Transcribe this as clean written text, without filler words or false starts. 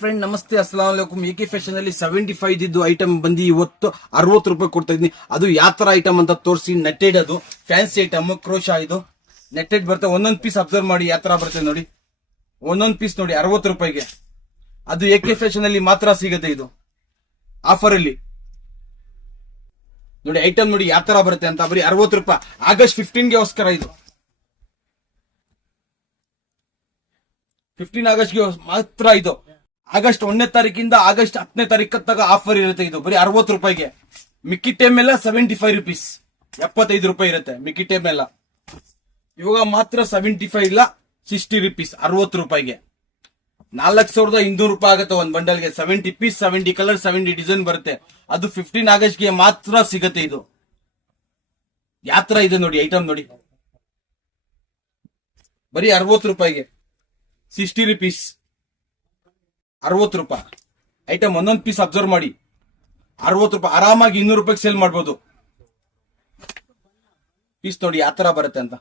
Friend ನಮಸ್ತೆ ಅಸ್ಸಲಾಂ ವಲೈಕುಂ. A K fashion ಅಲ್ಲಿ 75 ಇದ್ದು ಐಟಮ್ ಬಂದು ಇವತ್ತು 60 ರೂಪಾಯಿ ಕೊಡ್ತಾ ಇದೀನಿ. ಅದು ಯಾವ ತರ ಐಟಮ್ ಅಂತ ತೋರಿಸಿ. ನೆಟ್ಟೆಡ್, ಅದು ಫ್ಯಾನ್ಸಿ ಐಟಮ್, ಕ್ರೋಶಾ, ಇದು ನೆಟ್ಟೆಡ್ ಬರುತ್ತೆ. ಒಂದೊಂದ್ ಪೀಸ್ ಅಬ್ಸರ್ವ್ ಮಾಡಿ ಯಾವ ತರ ಬರುತ್ತೆ ನೋಡಿ. ಒಂದೊಂದ್ ಪೀಸ್ ನೋಡಿ 60 ರೂಪಾಯಿಗೆ. ಅದು ಎಕೆ ಫ್ಯಾಷನ್ ಅಲ್ಲಿ ಮಾತ್ರ ಸಿಗುತ್ತೆ. ಇದು ಆಫರ್ ಅಲ್ಲಿ ನೋಡಿ. ಐಟಮ್ ನೋಡಿ ಯಾವ ತರ ಬರುತ್ತೆ ಅಂತ. ಬರೀ 60 ರೂಪಾಯಿ. ಆಗಸ್ಟ್ 15 ಗೋಸ್ಕರ ಇದು. 15 ಆಗಸ್ಟ್ಗೆ ಮಾತ್ರ ಇದು. ಆಗಸ್ಟ್ 1ನೇ ತಾರೀಕಿಂದ ಆಗಸ್ಟ್ 10ನೇ ತಾರೀಕು ತಗ ಆಫರ್ ಇರುತ್ತೆ. ಇದು ಬರೀ 60 ರೂಪಾಯಿಗೆ. ಮಿಕ್ಕಿ ಟೈಮ್ ಎಲ್ಲ 75 ರುಪೀಸ್, 75 ರೂಪಾಯಿ ಇರುತ್ತೆ ಮಿಕ್ಕಿ ಟೈಮ್ ಎಲ್ಲ. ಇವಾಗ ಮಾತ್ರ 75 ಇಲ್ಲ 60 ರುಪೀಸ್, 60 ರೂಪಾಯಿಗೆ 4200 ರೂಪಾಯಿ ಆಗುತ್ತೆ ಒಂದ್ ಬಂಡಲ್ಗೆ. 70 ಪೀಸ್, 70 ಕಲರ್, 70 ಡಿಸೈನ್ ಬರುತ್ತೆ. ಅದು 15 ಆಗಸ್ಟ್ಗೆ ಮಾತ್ರ ಸಿಗತ್ತೆ. ಇದು ಯಾವ ತರ ಇದೆ ನೋಡಿ. ಐಟಮ್ ನೋಡಿ ಬರೀ 60 ರೂಪಾಯಿಗೆ. 60 ರುಪೀಸ್, 60 ರೂಪಾಯಿ ಐಟಮ್. ಒಂದೊಂದು ಪೀಸ್ ಅಬ್ಸರ್ವ್ ಮಾಡಿ. 60 ರೂಪಾಯಿ ಆರಾಮಾಗಿ 200 ರೂಪಾಯಿಗೆ ಸೇಲ್ ಮಾಡ್ಬೋದು. ಪೀಸ್ ನೋಡಿ ಯಾವ ತರ ಬರುತ್ತೆ ಅಂತ.